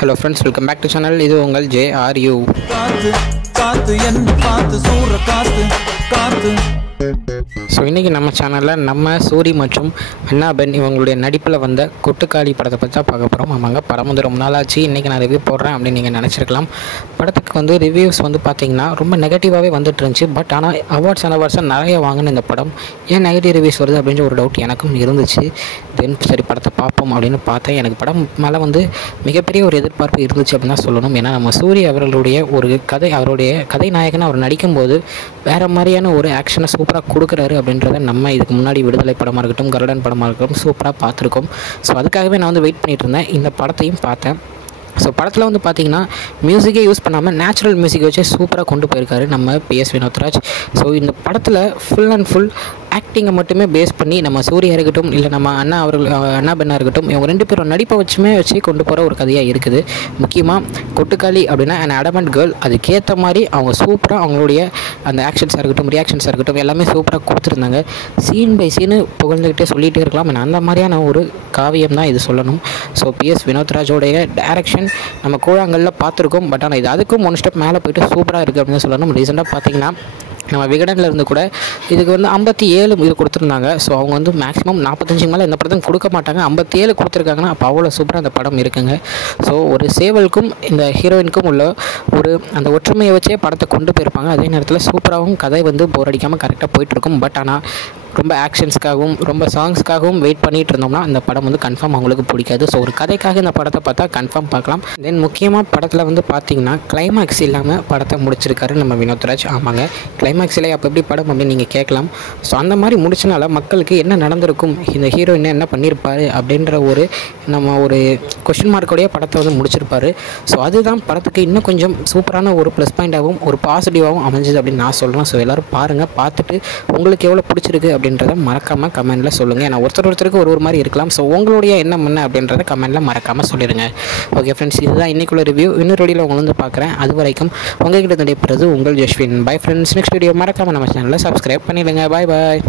Hello friends, welcome back to channel. This is ungal JRU. So இன்றைக்கி நம்ம சேனலில் நம்ம சூரி மற்றும் அண்ணா பென் இவங்களுடைய நடிப்பில் வந்த கொட்டுக்காளி படத்தை பற்றி தான் பார்க்க போகிறோம். ஆமாங்க, படம் வந்து ரொம்ப நாள் ஆச்சு. இன்றைக்கி நான் ரிவ்யூ போடுறேன் அப்படின்னு நீங்கள் நினச்சிருக்கலாம். படத்துக்கு வந்து ரிவ்யூஸ் வந்து பார்த்திங்கன்னா ரொம்ப நெகட்டிவாகவே வந்துட்டு இருந்துச்சு. பட் ஆனால் அவார்ட்ஸ் நிறைய வாங்கின இந்த படம் ஏன் நெகட்டிவ் ரிவ்யூஸ் வருது அப்படின்ற ஒரு டவுட் எனக்கும் இருந்துச்சு. தென் சரி படத்தை பார்ப்போம் அப்படின்னு பார்த்தேன். எனக்கு படம் மேலே வந்து மிகப்பெரிய ஒரு எதிர்பார்ப்பு இருந்துச்சு அப்படின்னு தான் சொல்லணும். ஏன்னா நம்ம சூரி அவர்களுடைய ஒரு அவருடைய கதை நாயகன் அவர் நடிக்கும்போது வேறு மாதிரியான ஒரு ஆக்ஷனை சூப்பராக கொடுக்குறாரு அப்படின்றத நம்ம இதுக்கு முன்னாடி விடுதலை படமாக இருக்கட்டும், கருடன் படமாக இருக்கட்டும் சூப்பராக பார்த்துருக்கோம். ஸோ அதுக்காகவே நான் வந்து வெயிட் பண்ணிகிட்டு இருந்தேன். இந்த படத்தையும் பார்த்தேன். ஸோ படத்தில் வந்து பார்த்திங்கன்னா மியூசிக்கே யூஸ் பண்ணாமல் நேச்சுரல் மியூசிக் வச்சு சூப்பராக கொண்டு போயிருக்காரு நம்ம PS வினோத்ராஜ். ஸோ இந்த படத்தில் ஃபுல் அண்ட் ஃபுல் ஆக்டிங்கை மட்டுமே பேஸ் பண்ணி நம்ம சூர்யா இருக்கட்டும், இல்லை நம்ம அண்ணா பெண்ணா இருக்கட்டும், இவங்க ரெண்டு பேரும் நடிப்பை வச்சு கொண்டு போகிற ஒரு கதையாக இருக்குது. முக்கியமாக கொட்டுக்காளி அப்படின்னா an adamant girl, அதுக்கேற்ற மாதிரி அவங்க சூப்பராக அவங்களுடைய அந்த ஆக்ஷன்ஸாக இருக்கட்டும், ரியாக்ஷன்ஸாக இருக்கட்டும் எல்லாமே சூப்பராக கொடுத்துருந்தாங்க. சீன் பை சீனு புகழ்ந்துக்கிட்டே சொல்லிகிட்டே இருக்கலாம். அந்த மாதிரியான ஒரு காவியம் தான் இது சொல்லணும். ஸோ PS வினோத்ராஜோடைய டைரக்ஷன் நம்ம கூழாங்கல்ல பார்த்துருக்கோம். பட் ஆனால் இது அதுக்கும் ஒன் ஸ்டெப் மேலே போய்ட்டு சூப்பராக இருக்குது அப்படின்னு சொல்லணும். ரீசெண்டாக பார்த்திங்கன்னா நம்ம விகடனில் இருந்து கூட இதுக்கு வந்து 57 இது கொடுத்துருந்தாங்க. ஸோ அவங்க வந்து மேக்ஸிமம் 45 மேலே எந்த படத்துக்கும் கொடுக்க மாட்டாங்க. 57 கொடுத்துருக்காங்கன்னா அப்போ அவ்வளோ சூப்பராக அந்த படம் இருக்குங்க. ஸோ ஒரு சேவலுக்கும் இந்த ஹீரோயினுக்கும் உள்ள ஒரு அந்த ஒற்றுமையை வச்சே படத்தை கொண்டு போயிருப்பாங்க. அதே நேரத்தில் சூப்பராகவும் கதை வந்து போர் அடிக்காமல் கரெக்டாக போயிட்டுருக்கும். பட் ஆனால் ரொம்ப ஆக்ஷன்ஸ்க்காகவும் ரொம்ப சாங்ஸ்க்காகவும் வெயிட் பண்ணிகிட்டு இருந்தோம்னா இந்த படம் வந்து கன்ஃபார்ம் அவங்களுக்கு பிடிக்காது. ஸோ ஒரு கதைக்காக இந்த படத்தை பார்த்தா கன்ஃபார்ம் பார்க்கலாம். தென் முக்கியமாக படத்தில் வந்து பார்த்திங்கன்னா கிளைமேக்ஸ் இல்லாமல் படத்தை முடிச்சிருக்காரு நம்ம வினோத்ராஜ். ஆமாங்க, கிளைமேக்ஸ் இல்லை அப்போ எப்படி படம் அப்படின்னு நீங்கள் கேட்கலாம். ஸோ அந்த மாதிரி முடிச்சனால மக்களுக்கு என்ன நடந்திருக்கும், இந்த ஹீரோயின் என்ன பண்ணியிருப்பார் அப்படின்ற ஒரு நம்ம ஒரு கொஷின் மார்க்கோடைய படத்தை வந்து முடிச்சிருப்பார். ஸோ அதுதான் படத்துக்கு இன்னும் கொஞ்சம் சூப்பரான ஒரு ப்ளஸ் பாயிண்ட்டாகவும் ஒரு பாசிட்டிவாகவும் அமைஞ்சது அப்படின்னு நான் சொல்கிறேன். ஸோ எல்லோரும் பாருங்கள், பார்த்துட்டு உங்களுக்கு எவ்வளோ பிடிச்சிருக்கு அப்படின்றத மறக்காமல் கமெண்ட்டில் சொல்லுங்கள். ஏன்னா ஒருத்தருக்கு ஒரு மாதிரி இருக்கலாம். ஸோ உங்களுடைய எண்ணம் என்ன அப்படின்றத கமெண்ட்டில் மறக்காமல் சொல்லிடுங்க. ஓகே ஃப்ரெண்ட்ஸ், இதுதான் இன்றைக்குள்ள ரிவ்யூ. இன்னொரு வீடியோவில் உங்களை வந்து பார்க்குறேன். அது வரைக்கும் உங்கள்கிட்ட நடைபெறுறது உங்கள் Jaswin. Bye friends. Next video மறக்காமல் நம்ம சேனலில் சப்ஸ்கிரைப் பண்ணிடுங்க. பாய் பாய்.